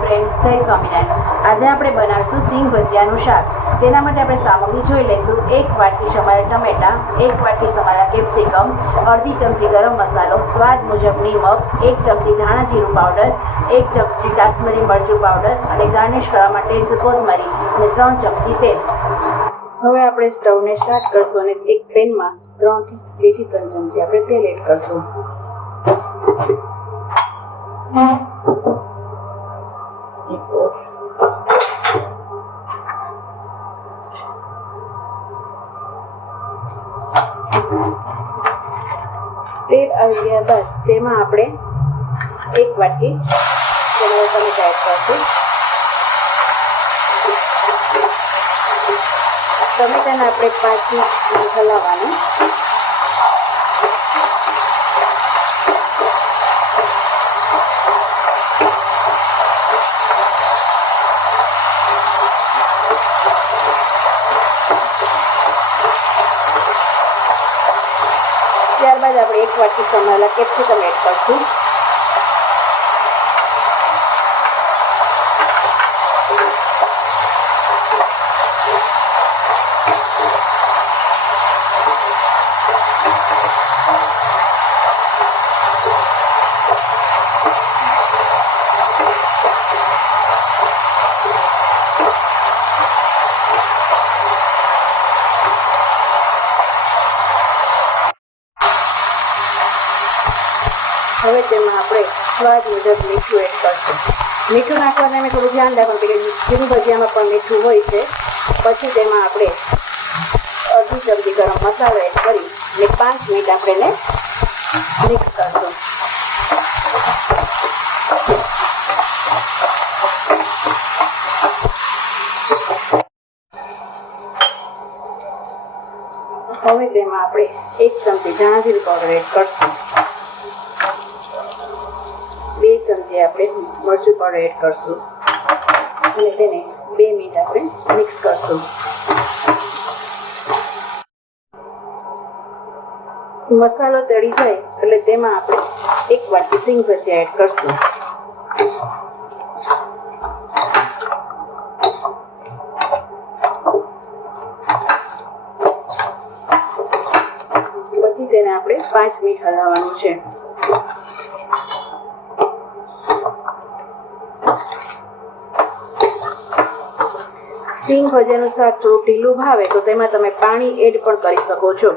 Friends જય સ્વામિનારાયણ. આજે આપણે બનાવીશું સિંગ ભજીયાનું શાક. તેના માટે આપણે સામગ્રી જોઈ લઈશું. એક વાટકી સમારા ટમેટા, એક વાટકી સમારા કેપ્સિકમ, અડધી ચમચી ગરમ મસાલો, સ્વાદ મુજબ નિમક, એક ચમચી ધાણા જીરું પાવડર, એક ચમચી કાશ્મીરી મરચું પાવડર અને ગાર્નિશ કરવા માટે કોથમરી અને ત્રણ ચમચી તેલ. હવે આપણે સ્ટવને સ્ટાર્ટ કરશું અને એક પેનમાં ત્રણથી બેથી ત્રણ ચમચી આપણે તેલ એડ કરશું. તેલ આવી ગયા બાદ તેમાં આપણે એક વાટકી તેમાં એડ કરશું. ટમેટાને આપણે પાંચ મિનિટ ત્યારબાદ આપણે એક વાટકી સમારેલા કેપ્સિકમ એડ કરશું. હવે તેમાં આપણે સ્વાદ મુજબ મીઠું એડ કરશું. મીઠું નાખવાને અમે થોડું ધ્યાન રાખવાનું કે જીરું ભજીયામાં પણ મીઠું હોય છે. પછી તેમાં આપણે અડધી ચમચી ગરમ મસાલો એડ કરી અને પાંચ મિનિટ આપણે એને મિક્સ કરશું. હવે તેમાં આપણે એક ચમચી ધાણા જીરું પાવડર એડ કરશું. ચમચી આપણે મરચું પાવડર એડ કરશું. અને તેને બે મિનિટ આપણે મિક્સ કરશું. મસાલો ચડી જાય એટલે તેમાં આપણે એક વાટકી સિંગ ભજીયા એડ કરશું. પછી તેને આપણે પાંચ મિનિટ હલાવવાનું છે. સિંગ ભજીયાનું શાક થોડું ઢીલું ભાવે, તો તેમાં તમે પાણી એડ પણ કરી શકો છો.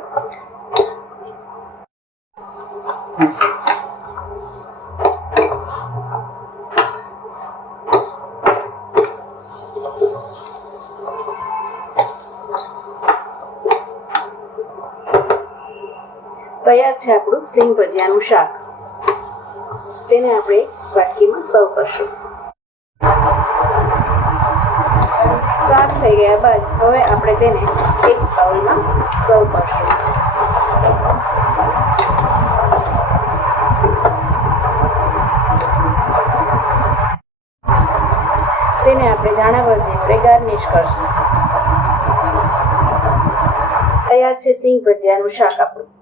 તૈયાર છે આપણું સિંગ ભજીયાનું શાક. તેને આપણે વાટકીમાં સર્વ કરશું. થઈ ગયા બાદ હવે આપણે તેને એક બાઉલમાં સર્વ કરશું. તેને આપણે ધાણા ભજી આપણે ગાર્નિશ કરશું. તૈયાર છે સિંગ ભજીયાનું શાક આપણું.